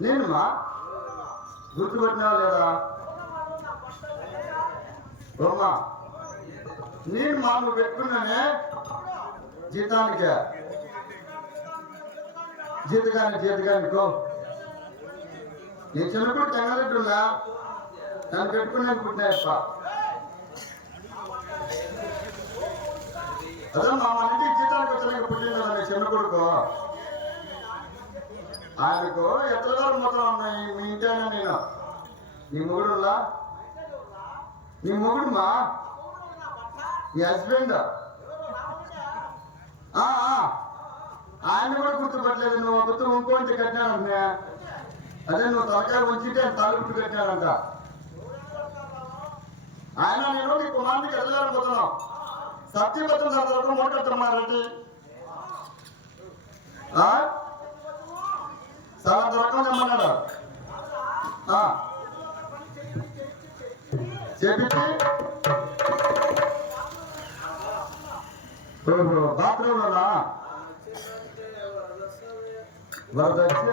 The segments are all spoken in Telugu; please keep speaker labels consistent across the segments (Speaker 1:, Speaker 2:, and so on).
Speaker 1: నేను మా లేదా? ఓమా నేను మా నువ్వు పెట్టుకున్నానే జీతానికి. జీతగాని జీతగాని కో నేను చిన్నప్పుడు తెంగలెట్టున్నా నన్ను పెట్టుకున్నాను పుట్టినాయప్ప అదే మా మన ఇంటికి జీతానికి వచ్చినాక పుట్టింది చిన్న కొడుకు. ఆయనకు ఎత్తగారు మొత్తం ఉన్నాయి? మీ ఇంటైనా నేను? నీ మొగుడులా? నీ మొగుడుమా? నీ హస్బెండ్? ఆ, ఆయన కూడా గుర్తుపట్టలేదు. నువ్వు గుర్తు ఇంకోటి కట్టినానంటే అదే నువ్వు తలకాయ ఉంచితే ఆయన తల కట్టినాడంట. ఆయన నేను నీ కుమార్తెకి ఎదలేకపోతున్నావు. సత్యపత్రం సందర్భం మోటెత్తమారెడ్డి ఆ? దొరకం తెమ్మన్నాడు ఆ. చేపించి ఓహో బాత్రూంలోనా వరదక్షిణ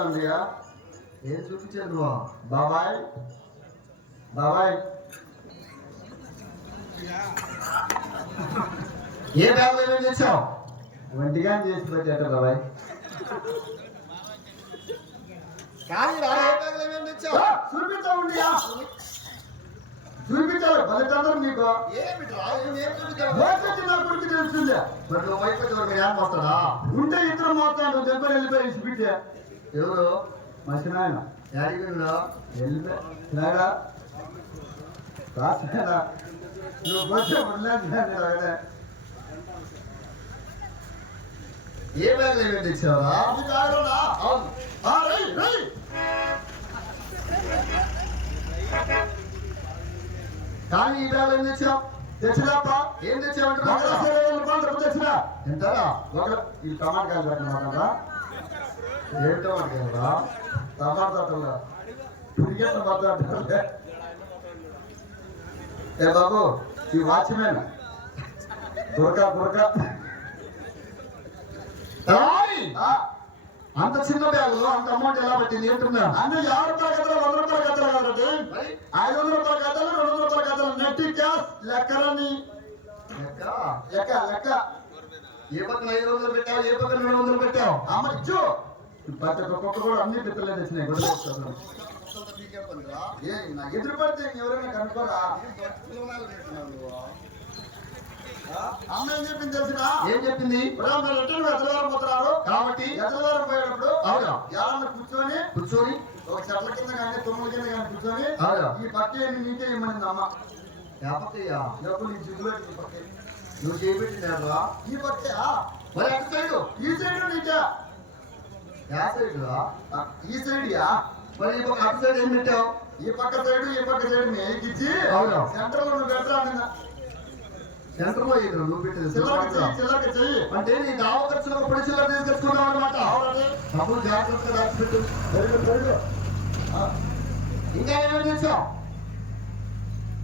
Speaker 1: చూపించాలండి
Speaker 2: ఏం చూపించాను నువ్వు?
Speaker 1: బాబాయ్? బాబాయ్?
Speaker 2: ఏ బ్యాగ్ ఏమేమి తెచ్చావు?
Speaker 1: ఒంటిగా చేసి పెట్టాట బాబాయ్. చూపించాలండి చూపించాలి ఫలితాంతరం నీకు. కొడుకు తెలుస్తుంది
Speaker 2: మరి నువ్వు వైపు ఏం వస్తాడా?
Speaker 1: ఉంటే ఇద్దరు మోస్తాను నువ్వు దెబ్బ వెళ్ళిపోయి ఇచ్చిపెట్టే
Speaker 2: ఎవరు?
Speaker 1: మసినాయన
Speaker 2: డాడీ వీళ్ళు
Speaker 1: వెళ్ళిపోయాడా రాసాడా నువ్వు కొంచెం ఉండలేదు
Speaker 2: ఏ బ్యాగ్ అవును. కానీ ఈ బ్యాగ్ ఏం తెచ్చావు
Speaker 1: తెచ్చినాపా
Speaker 2: ఏం తెచ్చావంటే
Speaker 1: తెచ్చినా. ఒక ఈ టమాటాలు పెట్టినా
Speaker 2: ఏంటో
Speaker 1: పురిగేట మాట్లాడాలి ఏ బాబు ఈ వాచ్మెన్ గురక గురక
Speaker 2: అంత చిన్న బ్యాగులో అంత అమౌంట్ ఎలా పట్టింది? ఏంటున్నా
Speaker 1: అన్ని యాభై రూపాయల కథలు వంద రూపాయల కథలు కాబట్టి ఐదు వందల రూపాయల కథలు రెండు వందల రూపాయల కథలు నెట్టి క్యాష్ లెక్కలని.
Speaker 2: లెక్క?
Speaker 1: లెక్క లెక్క.
Speaker 2: ఏ పక్కన ఐదు వందలు పెట్టావు? ఏ పక్కన రెండు వందలు పెట్టావు?
Speaker 1: అమ్మ ఇచ్చు ప్రతి ఒక్కొక్క కూడా అన్ని తెచ్చినాయి ఎదురు పడితే ఎవరైనా కనుక్కోరా? అమ్మ ఏం చెప్పింది తెలిసిన?
Speaker 2: ఏం చెప్పింది?
Speaker 1: పోతున్నారు.
Speaker 2: కాబట్టి
Speaker 1: ఎద్దలవారం పోయేటప్పుడు
Speaker 2: అవునా?
Speaker 1: కూర్చొని
Speaker 2: కూర్చొని?
Speaker 1: ఒక చెట్ల కింద కానీ తుమ్మల కింద కానీ కూర్చొని ఈ పక్కే నీకే ఇమ్మనింది అమ్మ. ఎప్పుడు నీ పక్కే.
Speaker 2: నువ్వు చేపెట్టినారా
Speaker 1: ఈ పక్కే ఈ సైడ్ నీకే.
Speaker 2: యా సైడు
Speaker 1: ఈ సైడ్ యా?
Speaker 2: మరి ఈ పక్క అటు సైడ్ ఏం పెట్టావు?
Speaker 1: ఈ పక్క సైడ్ ఈ పక్క సైడ్ మేకిచ్చి
Speaker 2: అవునా.
Speaker 1: సెంటర్లో నువ్వు పెట్టరా నిన్న?
Speaker 2: సెంటర్లో ఇది నువ్వు పెట్టింది
Speaker 1: చిల్లరకి చెయ్యి
Speaker 2: అంటే నీ దావ ఖర్చులకు పొడి చిల్లర తీసుకొచ్చుకున్నావు అనమాట డబ్బులు జాగ్రత్తగా దాచిపెట్టు. ఇంకా ఏమేమి తెచ్చావు?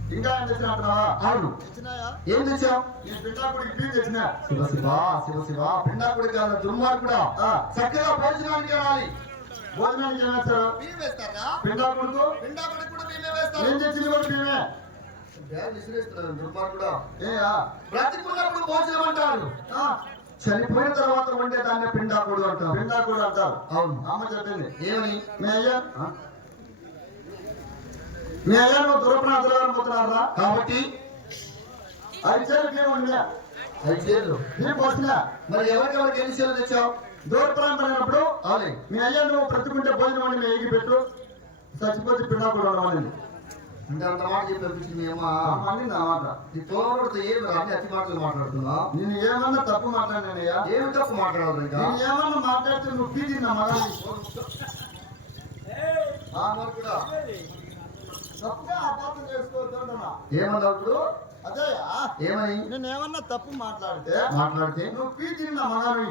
Speaker 1: ఇంకా ఏం తెచ్చినట్టున్నావా
Speaker 2: అవును ఏం తెచ్చావు
Speaker 1: నీ పిండాకుడికి పీ తెచ్చినా.
Speaker 2: శివ శివ శివ శివ పిండాకుడి కాదు దుర్మార్గుడా.
Speaker 1: ఆ.
Speaker 2: చక్కగా భోజనానికి రావాలి.
Speaker 1: భోజనానికి ఏం వేస్తారు
Speaker 2: బియ్యం వేస్తారా?
Speaker 1: పిండాకుడుకు?
Speaker 2: పిండాకుడికి కూడా బియ్యం వేస్తారు?
Speaker 1: ఏం తెచ్చింది కూడా మేమే?
Speaker 2: బ్యాగ్ విసిరేస్తున్నాను దుర్మార్గుడా.
Speaker 1: ఏయా
Speaker 2: బ్రతికున్నప్పుడు భోజనం అంటారు.
Speaker 1: ఆ,
Speaker 2: చనిపోయిన తర్వాత వండే దాన్ని పిండాకుడు అంటారు.
Speaker 1: పిండాకుడు అంటారు.
Speaker 2: అవును.
Speaker 1: అమ్మ చెప్పింది.
Speaker 2: ఏమని?
Speaker 1: మీ అయ్యా? ఆ? మీ అయ్యా నువ్వు దురపన అదలవారం పోతున్నారా?
Speaker 2: కాబట్టి
Speaker 1: ఐదు చేలు మేము ఉండే
Speaker 2: ఐదు చేతులు
Speaker 1: మేము పోసినా
Speaker 2: మరి ఎవరికెవరికి ఎన్ని చేతులు తెచ్చావు?
Speaker 1: దూర ప్రాంతమైనప్పుడు
Speaker 2: అవునే
Speaker 1: మీ అయ్యా నువ్వు బ్రతుకుంటే భోజనం అని మేము ఎగి పెట్టు. చచ్చిపోతే పిండాకుడు ఉండమని
Speaker 2: అంటే అంత మాట చెప్పి పంపించింది మీ అమ్మ.
Speaker 1: అమ్మని నా మాట.
Speaker 2: నీ తోలబడితే ఏమి రా అన్ని అతి మాటలు మాట్లాడుతున్నా
Speaker 1: నేను ఏమన్నా తప్పు మాట్లాడినానయ్యా?
Speaker 2: ఏమి తప్పు మాట్లాడదు ఇంకా?
Speaker 1: నేను ఏమన్నా మాట్లాడితే నువ్వు పీటి నా మగాలి. తప్పుగా అపార్థం చేసుకోవద్దు
Speaker 2: ఇప్పుడు
Speaker 1: అదే
Speaker 2: ఏమని?
Speaker 1: నేను ఏమన్నా తప్పు మాట్లాడితే
Speaker 2: మాట్లాడితే?
Speaker 1: నువ్వు పీటి నా మగాని?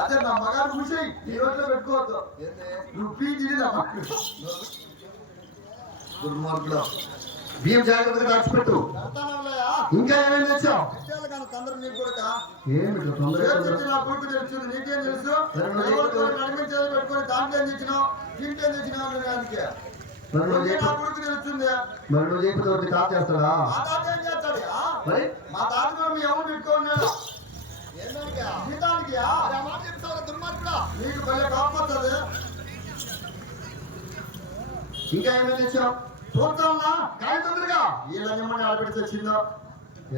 Speaker 1: అదే నా మగాని చూసి ఈ రోజులో పెట్టుకోవద్దు? నువ్వు పీటి నా మగాని
Speaker 2: దుర్మార్గుడా. బియ్యం జాగ్రత్తగా దాచిపెట్టు. ఇంకా ఏమేమి తెచ్చావు? ఏమి
Speaker 1: నీకేం తెలుసు? పెట్టుకొని దాంట్లో ఏం తెచ్చినావు? దీంట్లో ఏం తెచ్చినావు
Speaker 2: మరి నువ్వు ఒకటి తాత చేస్తాడా? మరి
Speaker 1: మా తాత కూడా మీ ఎవరు పెట్టుకోన్నాడు. నీకు భలే కోపం వస్తుంది.
Speaker 2: ఇంకా ఏమేమి తెచ్చావు?
Speaker 1: చూద్దామా
Speaker 2: కానీ తొందరగా.
Speaker 1: వీళ్ళ నిమ్మని ఆడబెడితే చిన్న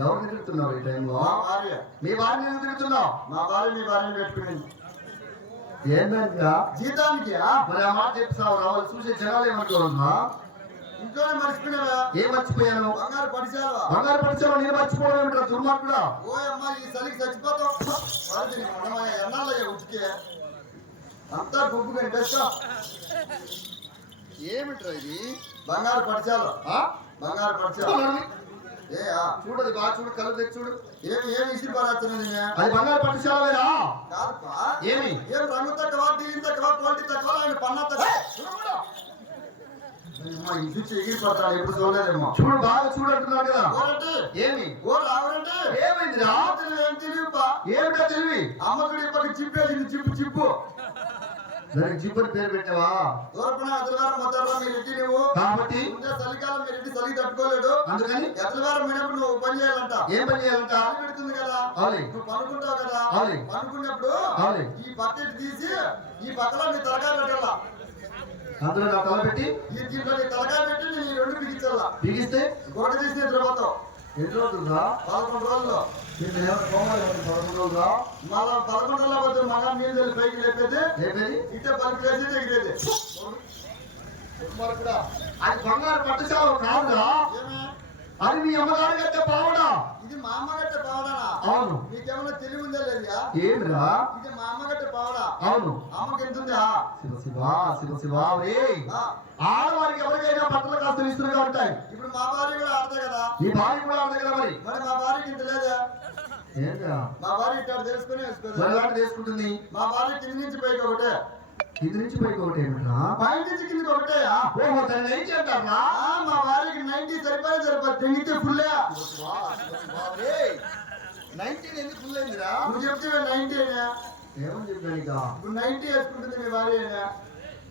Speaker 2: ఎవరిని తిరుగుతున్నావు ఈ టైంలో
Speaker 1: మా భార్య.
Speaker 2: మీ తిరుగుతున్నావు
Speaker 1: మా భార్య మీ భార్యని పెట్టుకుని.
Speaker 2: ఏంటంటే?
Speaker 1: జీతానికి
Speaker 2: మరి ఆ మాట చెప్తావు రావాలి. చూసే జనాలు ఏమనుకోవాలన్నా
Speaker 1: ఇంట్లోనే మర్చిపోయినావా?
Speaker 2: ఏం మర్చిపోయాను?
Speaker 1: బంగారు పడిచావా?
Speaker 2: బంగారు పరిచయం నేను మర్చిపోవడం ఏమిట్రా దుర్మార్గుడా?
Speaker 1: ఓ అమ్మ ఈ చలికి చచ్చిపోతాం. వాళ్ళకి నీ ఉండమయ్య ఎన్నాళ్ళయ్యా ఉతికే? అంతా కనిపిస్తా
Speaker 2: ఏమిట్రా ఇది?
Speaker 1: బంగారు పడిచాలు
Speaker 2: ఆ?
Speaker 1: బంగారు పడిచాలు. ఏ ఆ,
Speaker 2: చూడు అది బాగా చూడు కళ్ళు తెచ్చి చూడు.
Speaker 1: ఏమి ఏమి ఇసి పడేస్తున్నది
Speaker 2: అది బంగారు పట్టుశాలవేరా
Speaker 1: కాదుపా.
Speaker 2: ఏమి?
Speaker 1: ఏం రంగు తక్కువ డిజైన్ తక్కువ క్వాలిటీ తక్కువ ఆయన పన్న
Speaker 2: చూడు బాగా చూడు అంటున్నాడు కదా. ఏమి?
Speaker 1: ఓ రావరండి
Speaker 2: ఏమైంది తెలివిరా
Speaker 1: తెలివి
Speaker 2: ఏమిటా తెలివి
Speaker 1: అమ్మకుడి పక్క చిప్పేసింది చిప్పు చిప్పు
Speaker 2: దానికి జిబ్బని పేరు పెట్టావా?
Speaker 1: దూరపున ఎతలవారం మొత్తారా మీరు ఇంటి నువ్వు
Speaker 2: కాబట్టి?
Speaker 1: ఉంటే చలికాలం మీరు ఇంటి చలి తట్టుకోలేడు.
Speaker 2: అందుకని?
Speaker 1: మీనప్పుడు నువ్వు పని చేయాలంట.
Speaker 2: ఏం పని చేయాలంట?
Speaker 1: చలి పెడుతుంది కదా.
Speaker 2: అవును.
Speaker 1: నువ్వు పనుకుంటావు కదా.
Speaker 2: అవును.
Speaker 1: పనుకున్నప్పుడు
Speaker 2: అవును.
Speaker 1: ఈ బకెట్ తీసి ఈ పక్కలో నీ తలకాయ పెట్టాలా?
Speaker 2: అందులో నా తల పెట్టి?
Speaker 1: ఈ దీంట్లో నీ తలకాయ పెట్టి నీ రెండు బిగించాలా
Speaker 2: బిగిస్తే
Speaker 1: గొడవ తీసి నిద్రపోతావు
Speaker 2: ఎన్ని
Speaker 1: పదకొండు రోజుల్లో మళ్ళా పదకొండు రోజుల పోతే నీళ్ళు వెళ్ళి పైకి లేపేది ఇట్టే పలికి వేసి ఎగిరేది
Speaker 2: అది బంగారు పట్టుచావు కాదురా అది మీ అమ్మగారి కట్టే పావడా
Speaker 1: ఇది మా అమ్మగట్టే పావడానా
Speaker 2: అవును.
Speaker 1: నీకేమన్నా తెలివి ఉందా లేదా
Speaker 2: ఏమిరా?
Speaker 1: ఇది మా అమ్మగట్టే పావడా
Speaker 2: అవును.
Speaker 1: అమ్మకి ఎంత ఉందా
Speaker 2: శివ శివ శివ శివ ఆడవారికి ఎవరికైనా బట్టలు కాస్త విస్తులుగా ఉంటాయి.
Speaker 1: ఇప్పుడు మా భార్య కూడా ఆడతాయి కదా?
Speaker 2: నీ భార్య కూడా ఆడదు కదా మరి?
Speaker 1: మరి మా భార్యకి ఇంత లేదా? మా భార్య ఇట్లా తెలుసుకుని
Speaker 2: వేసుకుంటుంది
Speaker 1: మా భార్య కింది నుంచి పైకి ఒకటే.
Speaker 2: కింది నుంచి పైకి ఒకటి
Speaker 1: పై నుంచి కిందికి ఒకటేయా
Speaker 2: ఓహో దాన్ని ఏం చేద్దామా
Speaker 1: ఆ, మా భార్యకి నైన్టీ సరిపోయి సరిపోయి తింగితే ఫుల్లే
Speaker 2: నైన్టీన్ ఎందుకు ఫుల్ అయిందిరా?
Speaker 1: నువ్వు చెప్తే నైన్టీ అయినా.
Speaker 2: ఏమని చెప్పాను ఇక
Speaker 1: నైన్టీ వేసుకుంటుంది మీ భార్య అయినా.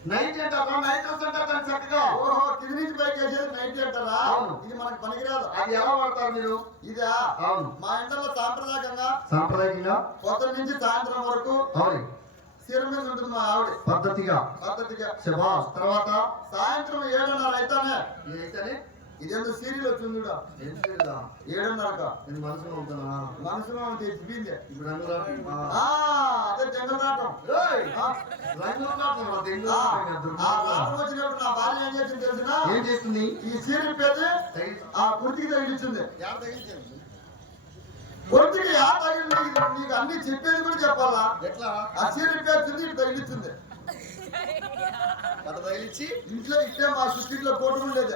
Speaker 2: నైన్టీ అంటారా నైట్ అంటారు చక్కగా.
Speaker 1: ఓహో కింది నుంచి పైకి వేసేది అంటారా?
Speaker 2: అవును.
Speaker 1: ఇది మనకి పనికిరాదు.
Speaker 2: అది ఎలా వాడతారు మీరు?
Speaker 1: ఇదా?
Speaker 2: అవును.
Speaker 1: మా ఇంట్లో సాంప్రదాయకంగా
Speaker 2: సాంప్రదాయంగా
Speaker 1: పొద్దున నుంచి సాయంత్రం వరకు
Speaker 2: అవును.
Speaker 1: చీర మీద ఉంటుంది మా ఆవిడ.
Speaker 2: పద్ధతిగా.
Speaker 1: పద్ధతిగా.
Speaker 2: శబాస్. తర్వాత?
Speaker 1: సాయంత్రం ఏడున్నర అయితేనే
Speaker 2: ఇదైతేనే
Speaker 1: ఇదేందో సీరియల్ వచ్చింది చూడ.
Speaker 2: ఏం చేయాలా?
Speaker 1: ఏడున్నరక.
Speaker 2: నేను మనసులో ఉంటానా
Speaker 1: మనసులో తెచ్చిపోయింది
Speaker 2: ఇప్పుడు రంగులా
Speaker 1: అదే జంగల్
Speaker 2: రంగులో
Speaker 1: వచ్చినప్పుడు నా భార్య ఏం చేసింది తెలిసిన?
Speaker 2: ఏం చేస్తుంది?
Speaker 1: ఈ సీరియల్ పేరు ఆ కుర్తికి
Speaker 2: తగిలించారు?
Speaker 1: కుర్తికి ఆ నీకు- అన్ని చెప్పేది కూడా చెప్పాలా?
Speaker 2: ఎట్లా?
Speaker 1: ఆ సీరియల్ పేరు చూసి
Speaker 2: అట్లా
Speaker 1: ఇంట్లో ఇట్టే మా చుట్టిలో కోటు ఉండేది.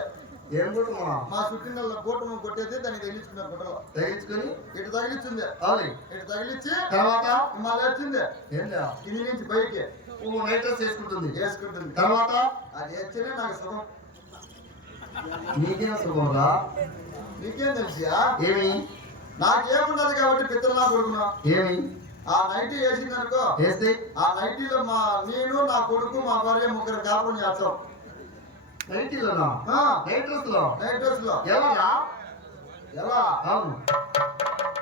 Speaker 2: ఏం కొట్టుమా
Speaker 1: మా చుట్టినల్లో కోటు కొట్టేది దానికి తగిలించుకున్నారు గుట్టలో
Speaker 2: తగిలించుకొని
Speaker 1: ఇటు తగిలిచ్చింది.
Speaker 2: అవును
Speaker 1: ఇటు తగిలిచ్చి
Speaker 2: తర్వాత?
Speaker 1: మళ్ళీ వచ్చింది.
Speaker 2: ఏం లే.
Speaker 1: కింది నుంచి పైకి.
Speaker 2: ఓ నైట్ డ్రెస్ వేసుకుంటుంది.
Speaker 1: వేసుకుంటుంది.
Speaker 2: తర్వాత?
Speaker 1: అది వచ్చినే నాకు సుఖం.
Speaker 2: నీకేం సుఖంరా
Speaker 1: నీకేం తెలుసా
Speaker 2: ఏమి?
Speaker 1: నాకేమున్నది కాబట్టి పిత్రలా కొడుకున్నా
Speaker 2: ఏమి?
Speaker 1: ఆ నైటీ వేసింది అనుకో
Speaker 2: వేస్తే?
Speaker 1: ఆ నైటీలో మా నేను నా కొడుకు మా భార్య ముగ్గురు కాపురం చేస్తాం.
Speaker 2: నైటీలోనా నైట్ డ్రెస్లో
Speaker 1: నైట్ డ్రెస్లో
Speaker 2: ఎలా
Speaker 1: ఎలా
Speaker 2: అవును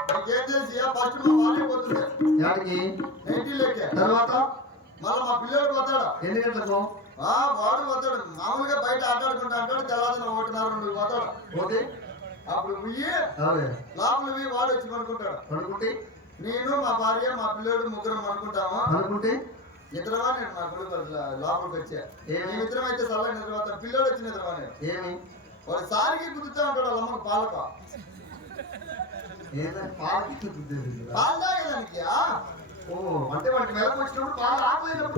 Speaker 1: నీకేం తెలుసు ఫస్ట్ మా భార్య పోతుంది
Speaker 2: యాడికి
Speaker 1: నైటీలోకి
Speaker 2: తర్వాత?
Speaker 1: మళ్ళీ మా పిల్లడు పోతాడు
Speaker 2: ఎన్ని గంటలకు?
Speaker 1: ఆ వాడు పోతాడు మామూలుగా బయట ఆటాడుకుంటా అంటాడు. తెల్లవారు ఒకటిన్నర రెండు పోతాడు.
Speaker 2: పోతే?
Speaker 1: అప్పుడు పోయి లోపల పోయి వాడు వచ్చి పడుకుంటాడు.
Speaker 2: పడుకుంటే?
Speaker 1: నేను మా భార్య మా పిల్లోడు ముగ్గురం అనుకుంటాము
Speaker 2: అనుకుంటే
Speaker 1: నిద్రవా నేను మా కొడుకు లోపలికి వచ్చా.
Speaker 2: ఏమి?
Speaker 1: అయితే చల్లగా నిద్రపోతాం పిల్లోడు వచ్చి నిద్రవా నేను
Speaker 2: ఏమి?
Speaker 1: వాడు సారికి కుదురుతా ఉంటాడు వాళ్ళ అమ్మకు పాలక.
Speaker 2: ఏంటంటే పాలు
Speaker 1: తాగేదానికి?
Speaker 2: ఓ అంటే వాటికి మెలకు వచ్చినప్పుడు పాలు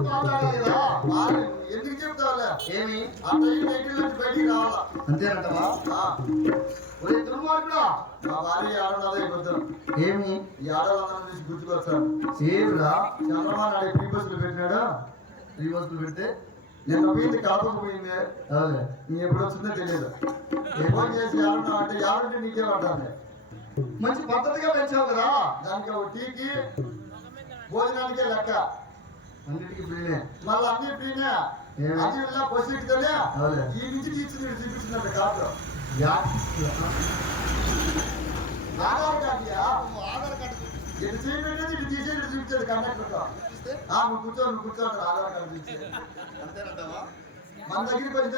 Speaker 2: పాలు తాగాలి కదా ఏమి?
Speaker 1: బయటికి రావాలా?
Speaker 2: అంతేనంటవా ఒరే దుర్మార్గుడా.
Speaker 1: మా భార్య ఆడన్నదే పొద్దున
Speaker 2: ఏమి?
Speaker 1: ఈ ఆడవాళ్ళందరం చూసి గుర్తుకొస్తాడు
Speaker 2: ఏమిరా
Speaker 1: చంద్రబాబు నాయుడు ఫ్రీ బస్సులు పెట్టినాడు?
Speaker 2: త్రీ వస్తువులు పెడితే?
Speaker 1: నిన్న పోయింది కడపకు పోయింది.
Speaker 2: అవునే
Speaker 1: నీ ఎప్పుడు వచ్చిందో తెలియదు. ఫోన్ చేసి ఆడున్నా అంటే ఆడుంటే నీకే పట్టాలి
Speaker 2: మంచి పద్ధతిగా పెంచావు కదా.
Speaker 1: దానికి ఒక టీకి భోజనానికే లెక్క.
Speaker 2: అన్నిటికీ ఫ్రీనే.
Speaker 1: మళ్ళీ అన్ని ఫ్రీనే. వెళ్ళా బస్సు ఎక్కితేనే. ఈ నుంచి తీర్చింది చూపించిందంట కార్డు ఆధార్
Speaker 2: ఆధార్ కార్డు
Speaker 1: ఎటు చేయబెట్టేది ఇటు తీసేది ఇటు చూపించేది కండక్టర్
Speaker 2: చూపిస్తే?
Speaker 1: ఆ నువ్వు కూర్చో నువ్వు కూర్చో అంటారు ఆధార్ కార్డు తీసి
Speaker 2: అంతేనంటావా
Speaker 1: మన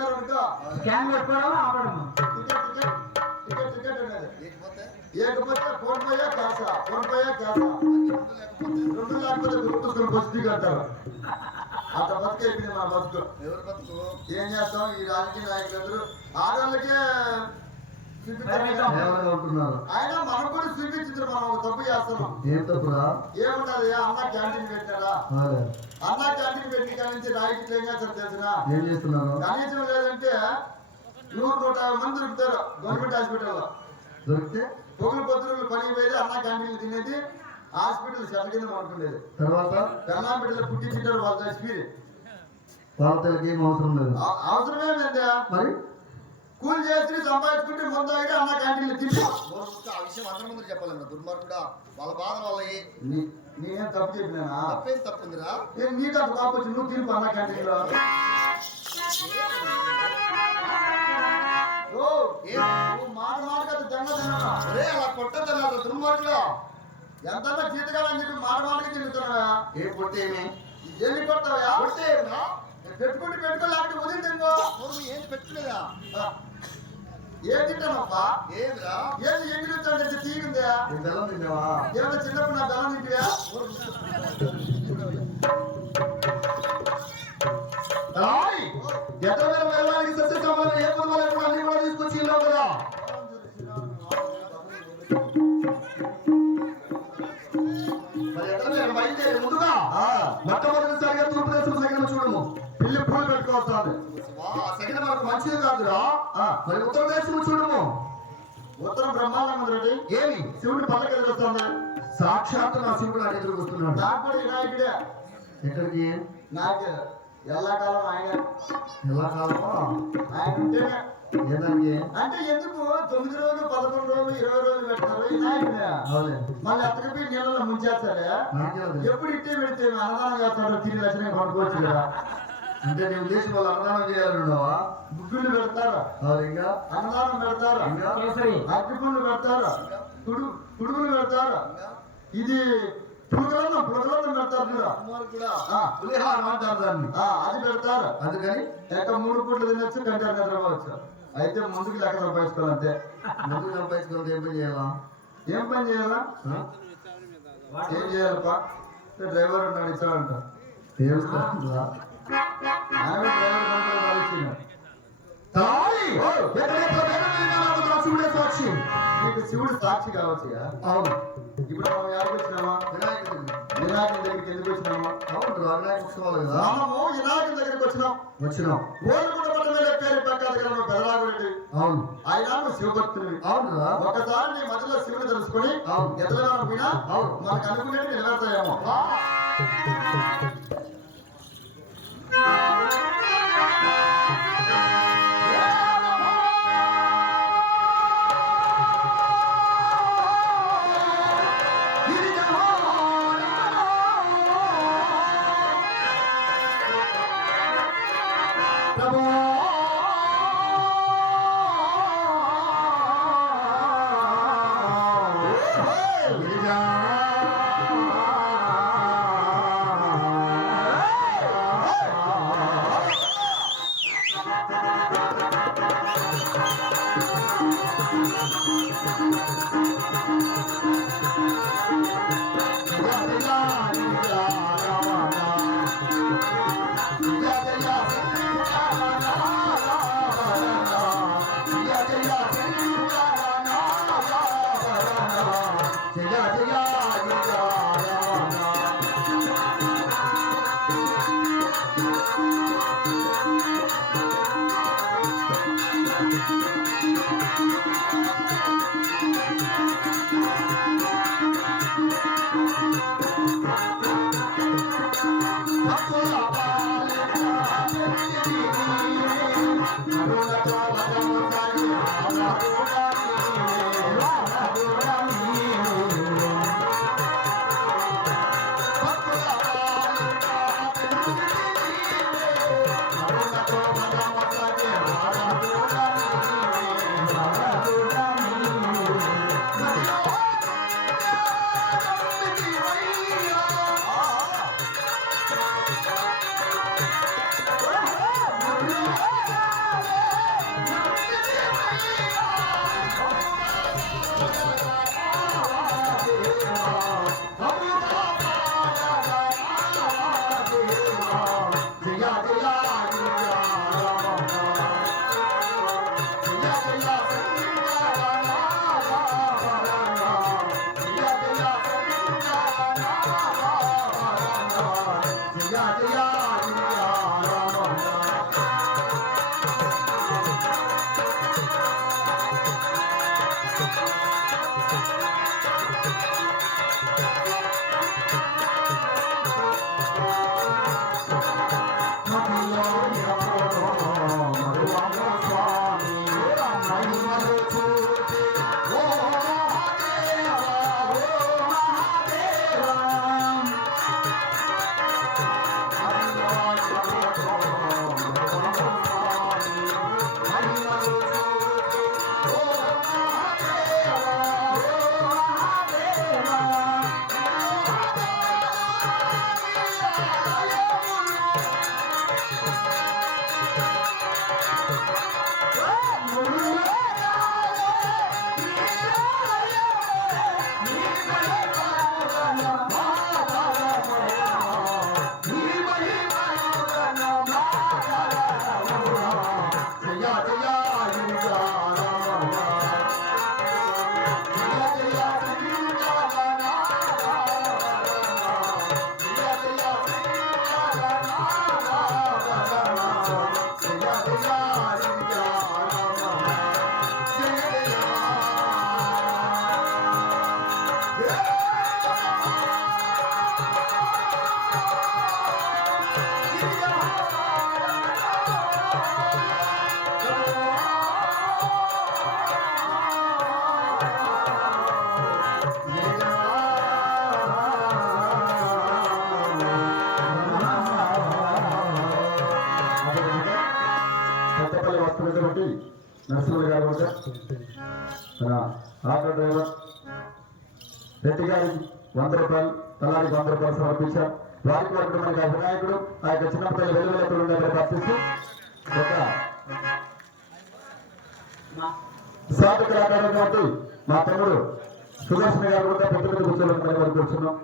Speaker 1: అనుకో
Speaker 3: స్కాన్ పెట్టుకోవడం ఆపడం
Speaker 1: టికెట్ టికెట్ టికెట్ టికెట్ అనేది.
Speaker 2: లేకపోతే?
Speaker 1: ఫోన్ పోయా క్యాసా ఫోన్ పోయా క్యాసా
Speaker 2: అన్ని రెండు లేకపోతే?
Speaker 1: రెండు లేకపోతే గుర్తుకొని అట్లా బతుకు అయిపోయింది మన బతుకు.
Speaker 2: ఎవరు బతుకు?
Speaker 1: ఏం చేస్తాం? ఈ రాజకీయ నాయకులందరూ ఆడవాళ్ళకే ఆయన మనం కూడా చూపించారు మనం తప్పు చేస్తున్నాం.
Speaker 2: ఏం తప్పురా?
Speaker 1: ఏముంటది అన్న క్యాంటీన్ పెట్టారా. అన్న క్యాంటీన్ పెట్టి కాడి నుంచి రాయికి ఏం చేస్తారు తెలిసిన?
Speaker 2: ఏం చేస్తున్నారు?
Speaker 1: కనీసం లేదంటే నూరు నూట యాభై మంది దొరుకుతారు గవర్నమెంట్ హాస్పిటల్లో.
Speaker 2: దొరికితే?
Speaker 1: పొగులు పొద్దులు పనికి పోయేది అన్న క్యాంటీన్ తినేది హాస్పిటల్ కింద పడుకునేది
Speaker 2: తర్వాత?
Speaker 1: కన్నా బిడ్డలు పుట్టించారు వాళ్ళ చచ్చిపోయి
Speaker 2: వార్తలకి ఏం అవసరం లేదు.
Speaker 1: అవసరమే లేదా
Speaker 2: మరి?
Speaker 1: కూలి చేసి సంపాదించుకుంటే ముందు అయితే అన్న క్యాంటీన్లు తింటా
Speaker 2: ఆ విషయం అందరి ముందు చెప్పాలన్నా దుర్మార్గుడా వాళ్ళ బాధ వాళ్ళ
Speaker 1: నీ- నేనేం తప్పు చెప్పినానా?
Speaker 2: తప్పేం తప్పుందిరా?
Speaker 1: ఏం నీకు అంత కాపు వచ్చి నువ్వు తిరుపు అన్న క్యాంటీన్లో? ఓ
Speaker 2: ఏం?
Speaker 1: మాట మాట కదా జంగ తిన్నావా
Speaker 2: ఒరే అలా కొట్టద్దన్నా దుర్మార్గుడా?
Speaker 1: ఎంతన్నా జీతగాలని చెప్పి మాట మాటకి
Speaker 2: ఏ కొట్టేమి?
Speaker 1: ఏమి కొడతావా
Speaker 2: కొట్టేమిరా?
Speaker 1: పెట్టుకుంటే పెట్టుకో లేకపోతే వదిలి తింగో
Speaker 2: నువ్వు ఏం పెట్టలేదా
Speaker 1: ఏం తింటానప్పా?
Speaker 2: ఏమిరా
Speaker 1: ఏది ఎంగిలి వచ్చాడంటే తీగుందా
Speaker 2: బెల్లం తిన్నావా
Speaker 1: ఏమైనా చిన్నప్పుడు నా బెల్లం తింటివా?
Speaker 2: ఎక్కడ మీద వెళ్ళడానికి సస్య సంబంధం ఏ పనులు అన్ని కూడా తీసుకొచ్చి కదా బయలుదేరి ముందుగా మొట్టమొదటిసారిగా తూర్పు దేశం సగిన చూడము.
Speaker 1: పిల్లి పూలు పెట్టుకోవస్తుంది
Speaker 2: ఆ సగిన మనకు మంచిది కాదురా. మరి ఉత్తర దేశం చూడము.
Speaker 1: ఉత్తరం బ్రహ్మాండం
Speaker 2: ఏమి?
Speaker 1: శివుడి పల్లకి ఎదురొస్తుంది
Speaker 2: సాక్షాత్తు నా శివుడు నాకు ఎదురు వస్తున్నాడు.
Speaker 1: నాకు కూడా వినాయకుడే.
Speaker 2: ఎక్కడికి?
Speaker 1: నాకు ఎల్లకాలం ఆయన.
Speaker 2: ఎలా కాలమో
Speaker 1: ఆయన ఉంటేనే అంటే ఎందుకు? తొమ్మిది రోజులు పదకొండు రోజులు ఇరవై రోజులు పెడతారు మళ్ళీ అతకపోయి నీళ్ళలో
Speaker 2: ఉంది.
Speaker 1: ఎప్పుడు ఇట్టే పెడితే అన్నదానం చేస్తాడు తిరిగి లక్షణంగా కొనుక్కోవచ్చు కదా.
Speaker 2: అంటే నీ ఉద్దేశం వాళ్ళు అన్నదానం చేయాలన్నావా
Speaker 1: గుగ్గులు పెడతారు?
Speaker 2: అవును ఇంకా?
Speaker 1: అన్నదానం పెడతారు? అగ్గిపుల్లు పెడతారు? తుడు తుడుగులు పెడతారు? ఇది పులకలన్నం పులకలన్నం పెడతారు
Speaker 2: పులిహారం అంటారు దాన్ని.
Speaker 1: ఆ, అది పెడతారు?
Speaker 2: అందుకని?
Speaker 1: ఎక్క మూడు పూట్లు తినొచ్చు గంటలు నిద్రపోవచ్చు అయితే ముందుకు లెక్క సంపాదించుకోవాలి అంతే
Speaker 2: ముందు సంపాదించుకుంటే ఏం పని చేయాలా?
Speaker 1: ఏం పని చేయాలా? ఏం చేయాలప్పా? డ్రైవర్ ఉన్నాడు ఇచ్చాడంట? ఆయన డ్రైవర్ కొంచెం
Speaker 2: శివుడే సాక్షి.
Speaker 1: నీకు శివుడు సాక్షి కావచ్చు
Speaker 2: అవును.
Speaker 1: ఇప్పుడు మనం ఎవరికి వచ్చినామా?
Speaker 2: వినాయకుడు
Speaker 1: వినాయకుడి దగ్గరికి ఎందుకు వచ్చినామా?
Speaker 2: అవును వినాయక ఉత్సవాలు కదా.
Speaker 1: మనము వినాయకుడి దగ్గరికి వచ్చినాం.
Speaker 2: వచ్చినాం.
Speaker 1: పట్ల మీద పేరు పక్కన దగ్గర పెదరాగుడి
Speaker 2: అవును.
Speaker 1: ఆయన నువ్వు శివభక్తుడివి
Speaker 2: అవును.
Speaker 1: ఒకసారి నీ మధ్యలో శివుని తెలుసుకొని
Speaker 2: అవును.
Speaker 1: ఎట్లా పోయినా
Speaker 2: అవును.
Speaker 1: మనకు అనుకునేది నిలబెడతాయేమో.
Speaker 3: రెడ్డి గారికి వంద రూపాయలు తలానికి వంద రూపాయలు సమర్పించారు వారికి వారికి మనకి ఆ వినాయకుడు ఆ యొక్క చిన్నపిల్లల వెలువెలకులు ఉండే ప్రార్థిస్తూ ఒక సాధకులు మా తమ్ముడు సుదర్శన గారు కూడా పెద్ద పెద్ద కూర్చోవాలి కూర్చున్నాం.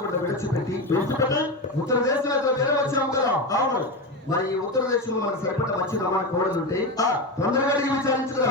Speaker 3: కూడా విడిచిపెట్టి
Speaker 1: విడిచిపెట్టి
Speaker 3: ఉత్తర దేశంలో కదా.
Speaker 1: అవును.
Speaker 3: మరి ఈ ఉత్తర దేశంలో మనకు సరిపడ్డ మంచి రవాణా కోడలు ఉంటే తొందరగా అడిగి విచారించుకురా